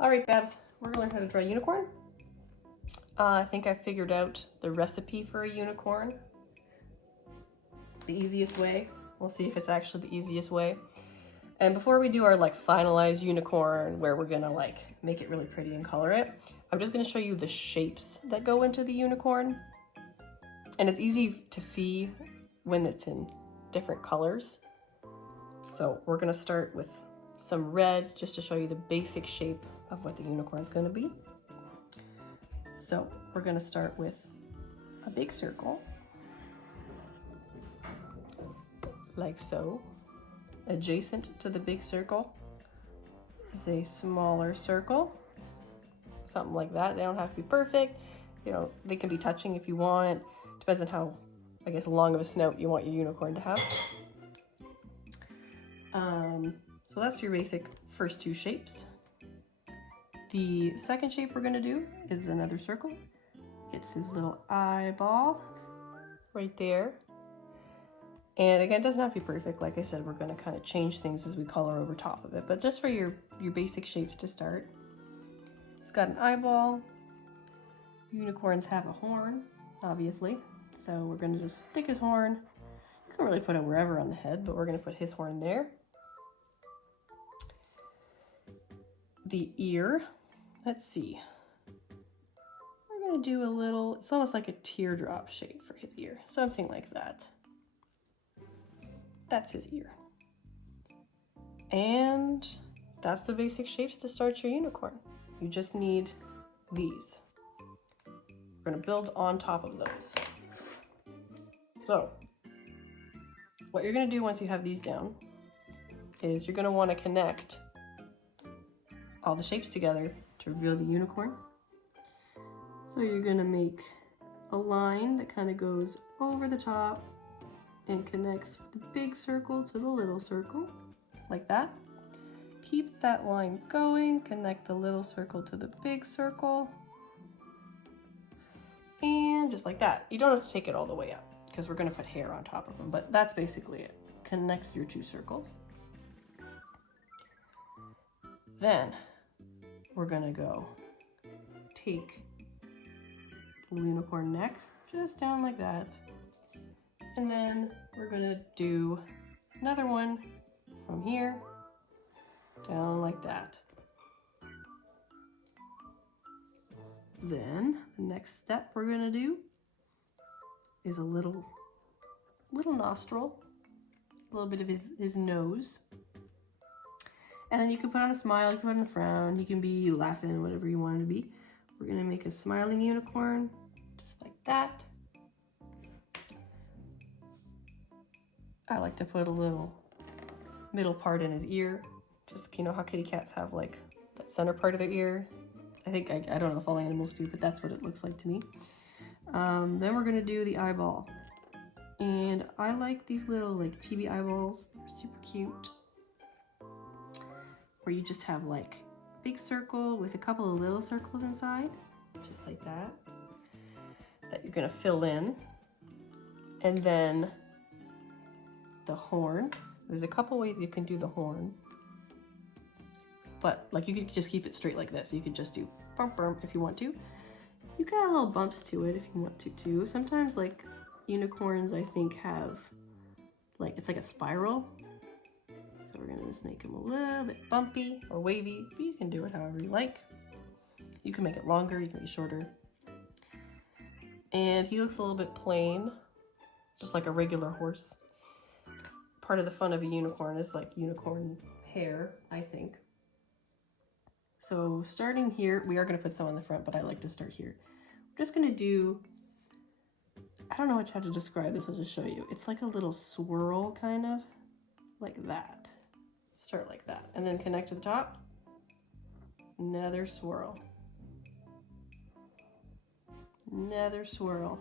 All right, Babs, we're gonna learn how to draw a unicorn. I think I figured out the recipe for a unicorn. The easiest way. We'll see if it's actually the easiest way. And before we do our finalized unicorn where we're gonna make it really pretty and color it, I'm just gonna show you the shapes that go into the unicorn. And it's easy to see when it's in different colors. So we're gonna start with some red just to show you the basic shape of what the unicorn is gonna be. So we're gonna start with a big circle, like so. Adjacent to the big circle is a smaller circle, something like that. They don't have to be perfect. They can be touching if you want. Depends on how, long of a snout you want your unicorn to have. So that's your basic first two shapes. The second shape we're gonna do is another circle. It's his little eyeball right there. And again, it doesn't have to be perfect. Like I said, we're gonna kind of change things as we color over top of it. But just for your basic shapes to start. It's got an eyeball. Unicorns have a horn, obviously. So we're gonna just stick his horn. You can really put it wherever on the head, but we're gonna put his horn there. The ear, let's see. We're gonna do a little, it's almost like a teardrop shape for his ear, something like that. That's his ear. And that's the basic shapes to start your unicorn. You just need these. We're gonna build on top of those. So, what you're gonna do once you have these down is you're gonna wanna connect all the shapes together to reveal the unicorn. So you're gonna make a line that kind of goes over the top and connects the big circle to the little circle, like that. Keep that line going, connect the little circle to the big circle, and just like that. You don't have to take it all the way up because we're gonna put hair on top of them, but that's basically it. Connect your two circles. Then we're gonna go take the unicorn neck just down like that. And then we're gonna do another one from here down like that. Then the next step we're gonna do is a little nostril, a little bit of his nose. And then you can put on a smile, you can put on a frown, you can be laughing, whatever you want it to be. We're gonna make a smiling unicorn, just like that. I like to put a little middle part in his ear. Just, how kitty cats have that center part of their ear. I think, I don't know if all animals do, but that's what it looks like to me. Then we're gonna do the eyeball. And I like these little chibi eyeballs. They're super cute. Where you just have big circle with a couple of little circles inside, just like that you're gonna fill in. And then the horn, there's a couple ways you can do the horn, but you could just keep it straight like this. You could just do bump bump if you want to. You can add little bumps to it if you want to too. Sometimes unicorns I think have it's like a spiral. So we're gonna just make them a little bit bumpy or wavy, but you can do it however you like. You can make it longer, you can be shorter. And he looks a little bit plain, just like a regular horse. Part of the fun of a unicorn is unicorn hair, I think. So starting here, we are gonna put some on the front, but I like to start here. We're just gonna do, I don't know how to describe this, I'll just show you. It's like a little swirl kind of, like that. Start like that, and then connect to the top. Another swirl. Another swirl.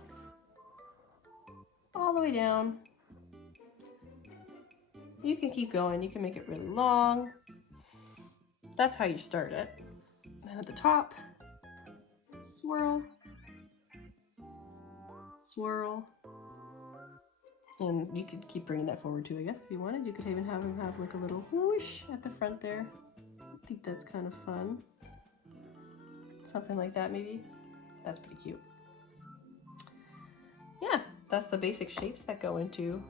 All the way down. You can keep going, you can make it really long. That's how you start it. And at the top, swirl, swirl. And you could keep bringing that forward too, I guess, if you wanted. You could even have him have a little whoosh at the front there. I think that's kind of fun. something like that maybe. That's pretty cute. Yeah, that's the basic shapes that go into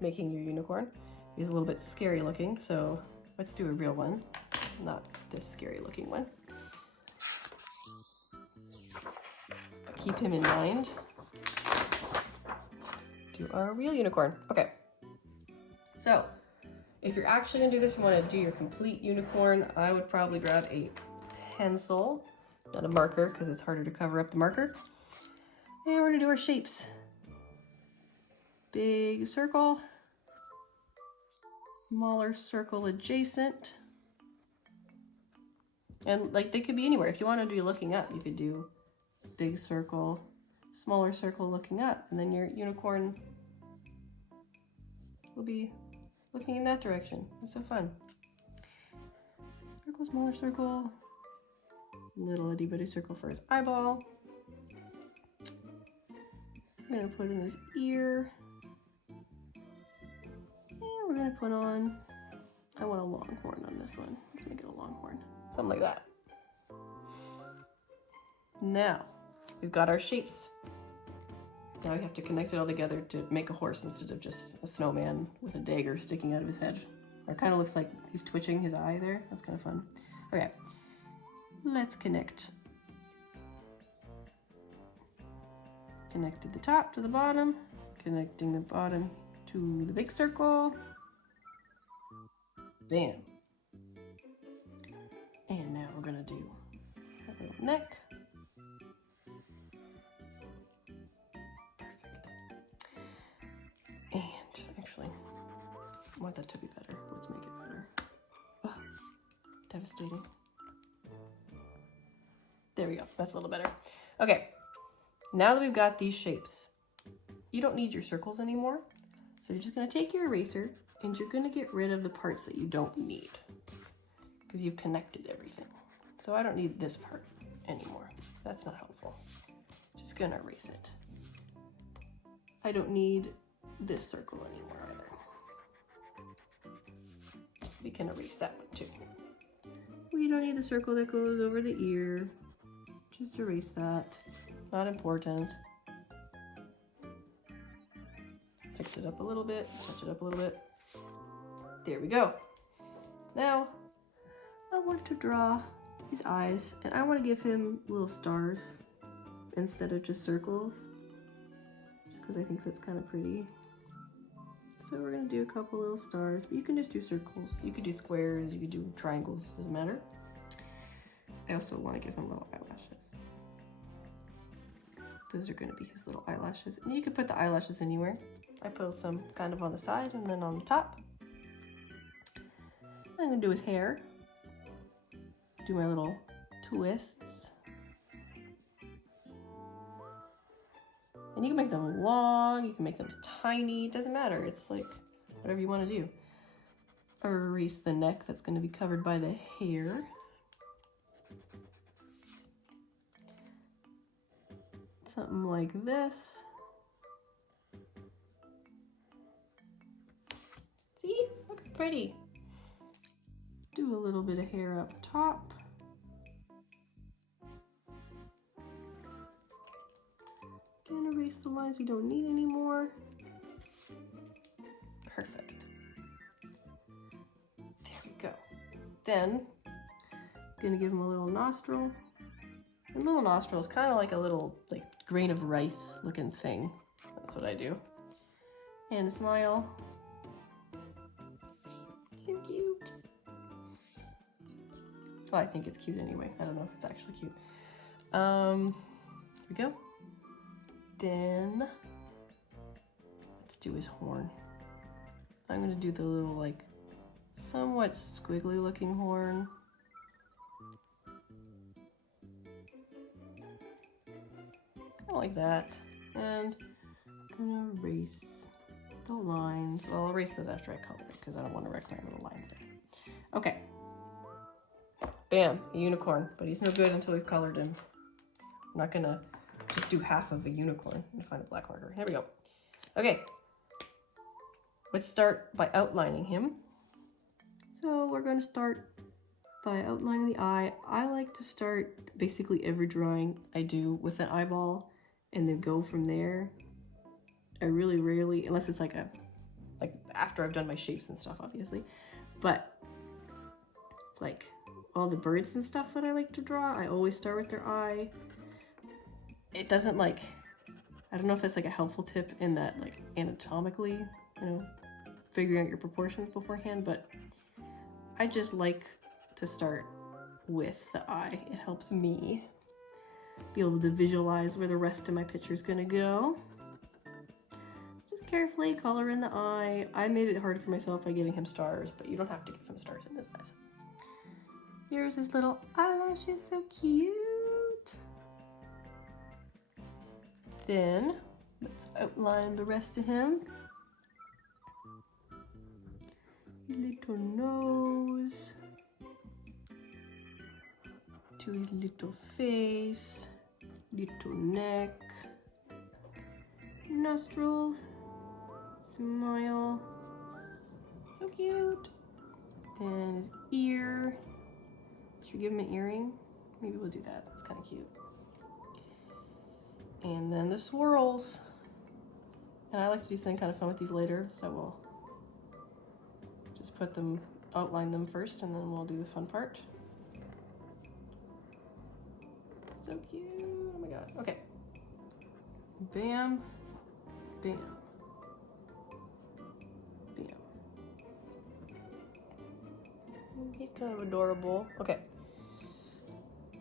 making your unicorn. He's a little bit scary looking, so let's do a real one, not this scary looking one. Keep him in mind. Do our real unicorn. Okay, so if you're actually gonna do this and want to do your complete unicorn, I would probably grab a pencil, not a marker, because it's harder to cover up the marker. And we're gonna do our shapes. Big circle, smaller circle adjacent. And like they could be anywhere. If you want to do looking up, you could do big circle, smaller circle looking up, and then your unicorn will be looking in that direction. It's so fun. Circle, smaller circle, little itty bitty circle for his eyeball. I'm gonna put in his ear. And we're gonna put on, I want a long horn on this one. Let's make it a long horn. Something like that. Now, we've got our shapes. Now we have to connect it all together to make a horse instead of just a snowman with a dagger sticking out of his head. Or it kind of looks like he's twitching his eye there. That's kind of fun. Okay, let's connect. Connected the top to the bottom, connecting the bottom to the big circle. Bam. And now we're gonna do a little neck. And actually, I want that to be better. Let's make it better. Oh, devastating. There we go, that's a little better. Okay, now that we've got these shapes, you don't need your circles anymore. So you're just gonna take your eraser and you're gonna get rid of the parts that you don't need because you've connected everything. So I don't need this part anymore. That's not helpful. Just gonna erase it. I don't need this circle anymore either. We can erase that one too. We don't need the circle that goes over the ear. Just erase that. Not important. Fix it up a little bit, touch it up a little bit. There we go. Now, I want to draw his eyes, and I want to give him little stars instead of just circles, just because I think that's kind of pretty. So we're going to do a couple little stars, but you can just do circles. You could do squares, you could do triangles, doesn't matter. I also want to give him little eyelashes. Those are going to be his little eyelashes, and you could put the eyelashes anywhere. I put some kind of on the side and then on the top. I'm going to do his hair. Do my little twists. And you can make them long, you can make them tiny, it doesn't matter. It's like whatever you want to do. Erase the neck that's going to be covered by the hair. Something like this. See? Look how pretty. Do a little bit of hair up top. Again, erase the lines we don't need anymore. Perfect. There we go. Then, I'm gonna give him a little nostril. And little nostril is kind of like a little grain of rice looking thing. That's what I do. And a smile. So cute. Well, I think it's cute anyway. I don't know if it's actually cute. Here we go. Then let's do his horn. I'm gonna do the little somewhat squiggly looking horn. Kind of like that. And I'm gonna erase the lines. Well, I'll erase those after I color it because I don't want to wreck my little lines there. Okay. Bam, a unicorn, but he's no good until we've colored him. I'm not gonna just do half of a unicorn. Let me find a black marker. Here we go. Okay. Let's start by outlining him. So we're going to start by outlining the eye. I like to start basically every drawing I do with an eyeball and then go from there. I really rarely, unless it's like after I've done my shapes and stuff, obviously, but like all the birds and stuff that I like to draw, I always start with their eye. It doesn't like, I don't know if that's like a helpful tip in that like anatomically, you know, figuring out your proportions beforehand, but I just like to start with the eye. It helps me be able to visualize where the rest of my picture is gonna go. Just carefully color in the eye. I made it hard for myself by giving him stars, but you don't have to give him stars in this size. Here's his little eyelashes, so cute. Then let's outline the rest of him. Little nose, to his little face, little neck, nostril, smile, so cute. Then his ear. Should we give him an earring? Maybe we'll do that, that's kind of cute. And then the swirls. And I like to do something kind of fun with these later, so we'll just put them, outline them first, and then we'll do the fun part. So cute, oh my god, okay. Bam, bam, bam. He's kind of adorable. Okay.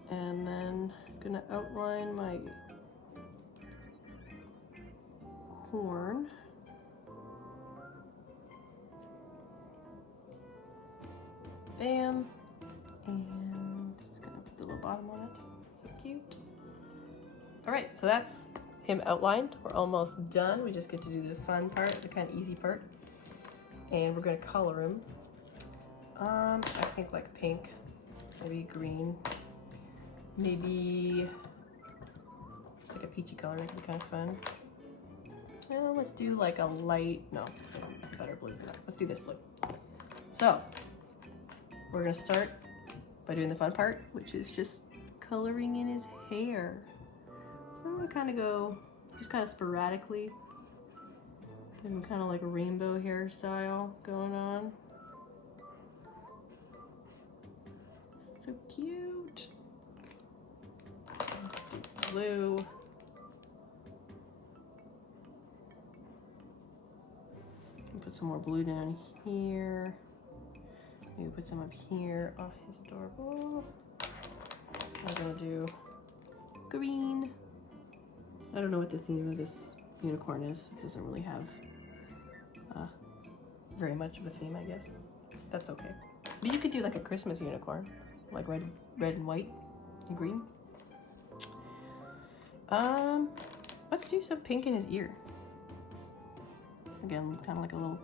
And then I'm gonna outline my horn. Bam. And just gonna put the little bottom on it. So cute. All right, so that's him outlined. We're almost done. We just get to do the fun part, the kind of easy part. And we're gonna color him. I think like pink, maybe green, maybe it's like a peachy color. That could be kind of fun. Well, let's do like a light, no, better blue than that. Let's do this blue. So we're gonna start by doing the fun part, which is just coloring in his hair. So I'm gonna kind of go just kind of sporadically, give him kind of like a rainbow hairstyle going on. So cute. Let's do blue. Put some more blue down here. Maybe put some up here. Oh, he's adorable. I'm gonna do green. I don't know what the theme of this unicorn is. It doesn't really have very much of a theme, I guess. That's okay. But you could do like a Christmas unicorn, like red and white and green. Let's do some pink in his ear. Again, kind of like a little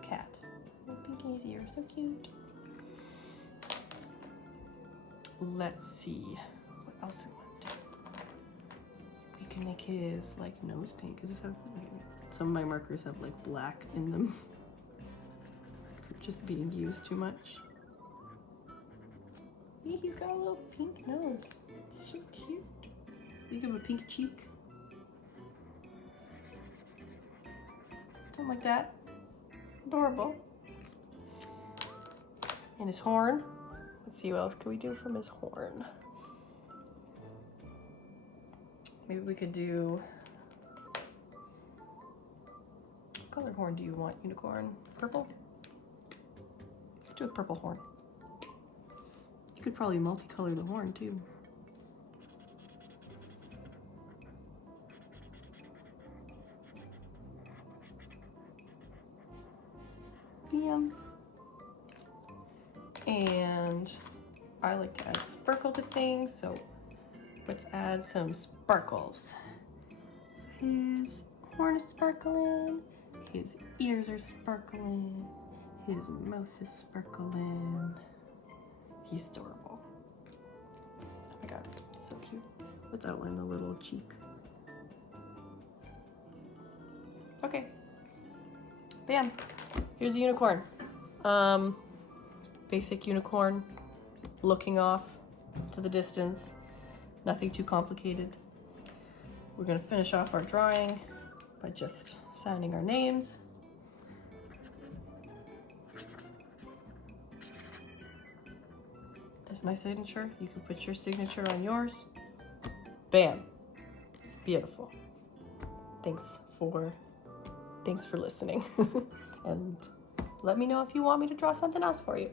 cat. Little pink in his ear, so cute. Let's see, what else I want. We can make his like nose pink. Is this how, some of my markers have like black in them for just being used too much. Yeah, he's got a little pink nose. It's so cute. You give him a pink cheek. Something like that. Adorable. And his horn. Let's see what else can we do from his horn. Maybe we could do, what color horn do you want, unicorn? Purple? Let's do a purple horn. You could probably multicolor the horn too. Bam. And I like to add sparkle to things, so let's add some sparkles. So his horn is sparkling, his ears are sparkling, his mouth is sparkling. He's adorable. Oh my god, it's so cute. Let's outline the little cheek. Okay. Bam. Here's a unicorn. Basic unicorn. looking off to the distance, nothing too complicated. We're going to finish off our drawing by just signing our names. There's my signature. You can put your signature on yours. Bam. Beautiful. Thanks for listening. And let me know if you want me to draw something else for you.